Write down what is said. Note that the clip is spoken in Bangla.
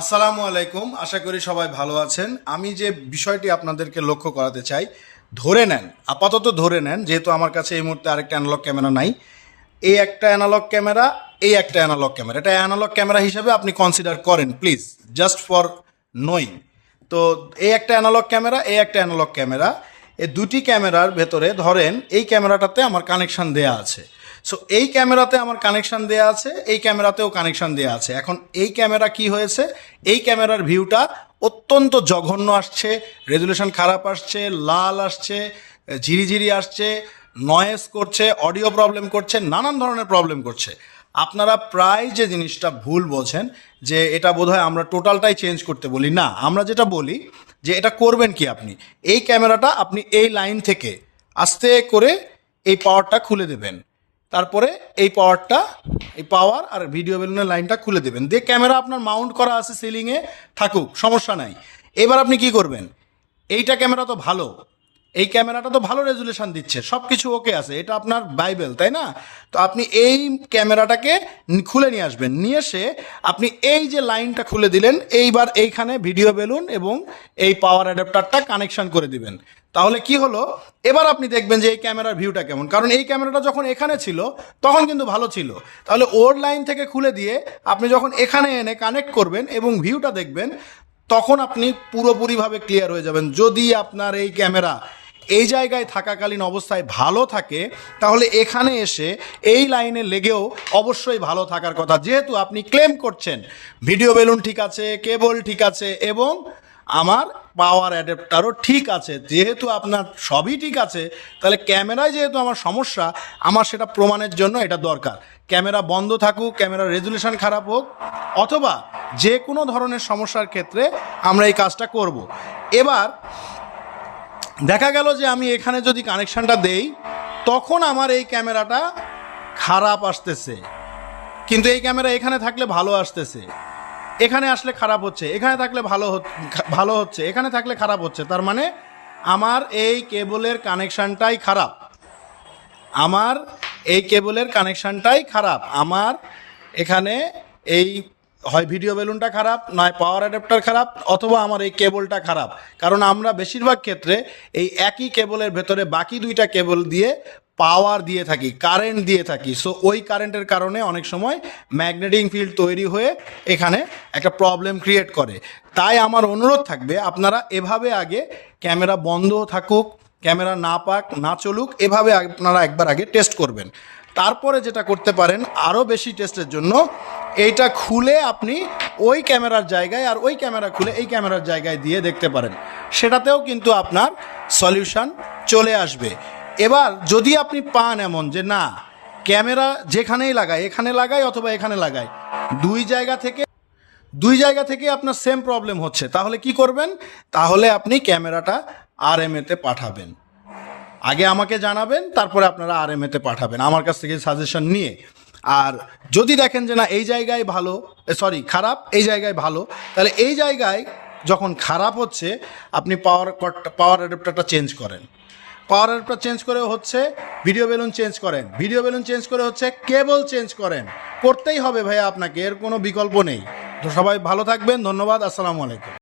আসসালামু আলাইকুম, আশা করি সবাই ভালো আছেন। আমি যে বিষয়টি আপনাদেরকে লক্ষ্য করাতে চাই, ধরে নেন, আপাতত ধরে নেন, যেহেতু আমার কাছে এই মুহূর্তে আরেকটা অ্যানালগ ক্যামেরা নাই, এই একটা অ্যানালগ ক্যামেরা, এই একটা অ্যানালগ ক্যামেরা, এটা অ্যানালগ ক্যামেরা হিসাবে আপনি কনসিডার করেন প্লিজ, জাস্ট ফর নোয়িং। তো এই একটা অ্যানালগ ক্যামেরা, এই একটা অ্যানালগ ক্যামেরা, এই দুটি ক্যামেরার ভেতরে ধরেন এই ক্যামেরাটাতে আমার কানেকশান দেয়া আছে। সো এই ক্যামেরাতে আমার কানেকশান দেয়া আছে, এই ক্যামেরাতেও কানেকশান দেয়া আছে। এখন এই ক্যামেরা কি হয়েছে, এই ক্যামেরার ভিউটা অত্যন্ত জঘন্য আসছে, রেজুলেশন খারাপ আসছে, লাল আসছে, ঝিরিঝিরি আসছে, নয়েজ করছে, অডিও প্রবলেম করছে, নানান ধরনের প্রবলেম করছে। আপনারা প্রায় যে জিনিসটা ভুল বোঝেন যে এটা বোধহয় আমরা টোটালটাই চেঞ্জ করতে বলি, না, আমরা যেটা বলি যে এটা করবেন কি, আপনি এই ক্যামেরাটা আপনি এই লাইন থেকে আস্তে করে এই পাওয়ারটা খুলে দেবেন, তারপরে এই পাওয়ারটা, এই পাওয়ার আর ভিডিও বেলুনের লাইনটা খুলে দেবেন, দিয়ে ক্যামেরা আপনার মাউন্ট করা আছে সিলিংয়ে, থাকুক, সমস্যা নাই। এবার আপনি কি করবেন, এইটা ক্যামেরা তো ভালো, এই ক্যামেরাটা তো ভালো রেজুলেশন দিচ্ছে, সব কিছু ওকে আছে, এটা আপনার বাইবেল, তাই না? তো আপনি এই ক্যামেরাটাকে খুলে নিয়ে আসবেন, নিয়ে এসে আপনি এই যে লাইনটা খুলে দিলেন, এইবার এইখানে ভিডিও বেলুন এবং এই পাওয়ার অ্যাডাপ্টারটা কানেকশন করে দিবেন। তাহলে কি হলো, এবার আপনি দেখবেন যে এই ক্যামেরার ভিউটা কেমন, কারণ এই ক্যামেরাটা যখন এখানে ছিল তখন কিন্তু ভালো ছিল। তাহলে ওর লাইন থেকে খুলে দিয়ে আপনি যখন এখানে এনে কানেক্ট করবেন এবং ভিউটা দেখবেন, তখন আপনি পুরোপুরিভাবে ক্লিয়ার হয়ে যাবেন। যদি আপনার এই ক্যামেরা এই জায়গায় থাকাকালীন অবস্থায় ভালো থাকে, তাহলে এখানে এসে এই লাইনে লেগেও অবশ্যই ভালো থাকার কথা, যেহেতু আপনি ক্লেম করছেন ভিডিও বেলুন ঠিক আছে, কেবল ঠিক আছে এবং আমার পাওয়ার অ্যাডাপ্টারও ঠিক আছে। যেহেতু আপনার সবই ঠিক আছে, তাহলে ক্যামেরায় যেহেতু আমার সমস্যা, আমার সেটা প্রমাণের জন্য এটা দরকার। ক্যামেরা বন্ধ থাকুক, ক্যামেরার রেজুলেশন খারাপ হোক, অথবা যে কোনো ধরনের সমস্যার ক্ষেত্রে আমরা এই কাজটা করব। এবার দেখা গেল যে আমি এখানে যদি কানেকশানটা দেই, তখন আমার এই ক্যামেরাটা খারাপ আসতেছে, কিন্তু এই ক্যামেরা এখানে থাকলে ভালো আসতেছে, এখানে আসলে খারাপ হচ্ছে, এখানে থাকলে ভালো হচ্ছে, এখানে থাকলে খারাপ হচ্ছে। তার মানে আমার এই কেবলের কানেকশানটাই খারাপ, আমার এই কেবলের কানেকশানটাই খারাপ, আমার এখানে এই হয় ভিডিও বেলুনটা খারাপ, নয় পাওয়ার অ্যাডাপ্টার খারাপ, অথবা আমার এই কেবলটা খারাপ। কারণ আমরা বেশিরভাগ ক্ষেত্রে এই একই কেবলের ভেতরে বাকি দুইটা কেবল দিয়ে পাওয়ার দিয়ে থাকি, কারেন্ট দিয়ে থাকি। সো ওই কারেন্টের কারণে অনেক সময় ম্যাগনেটিক ফিল্ড তৈরি হয়ে এখানে একটা প্রবলেম ক্রিয়েট করে। তাই আমার অনুরোধ থাকবে, আপনারা এভাবে আগে ক্যামেরা বন্ধ থাকুক, ক্যামেরা না পাক না চলুক, এভাবে আপনারা একবার আগে টেস্ট করবেন। তারপরে যেটা করতে পারেন আরও বেশি টেস্টের জন্য, এইটা খুলে আপনি ওই ক্যামেরার জায়গায় আর ওই ক্যামেরা খুলে এই ক্যামেরার জায়গায় দিয়ে দেখতে পারেন, সেটাতেও কিন্তু আপনার সলিউশন চলে আসবে। এবার যদি আপনি পান এমন যে না, ক্যামেরা যেখানেই লাগাই, এখানে লাগাই অথবা এখানে লাগাই, দুই জায়গা থেকে আপনার সেম প্রবলেম হচ্ছে, তাহলে কি করবেন, তাহলে আপনি ক্যামেরাটা আরএমএতে পাঠাবেন। আগে আমাকে জানাবেন, তারপরে আপনারা আরএমএতে পাঠাবেন আমার কাছ থেকে সাজেশন নিয়ে। আর যদি দেখেন যে না এই জায়গায় ভালো, খারাপ, এই জায়গায় ভালো, তাহলে এই জায়গায় যখন খারাপ হচ্ছে আপনি পাওয়ার অ্যাডাপ্টারটা চেঞ্জ করেন, পাওয়ার অ্যাডাপ্টার চেঞ্জ করে হচ্ছে ভিডিও বেলুন চেঞ্জ করেন, ভিডিও বেলুন চেঞ্জ করে হচ্ছে কেবল চেঞ্জ করেন। করতেই হবে ভাইয়া আপনাকে, এর কোনো বিকল্প নেই। তো সবাই ভালো থাকবেন, ধন্যবাদ, আসসালামু আলাইকুম।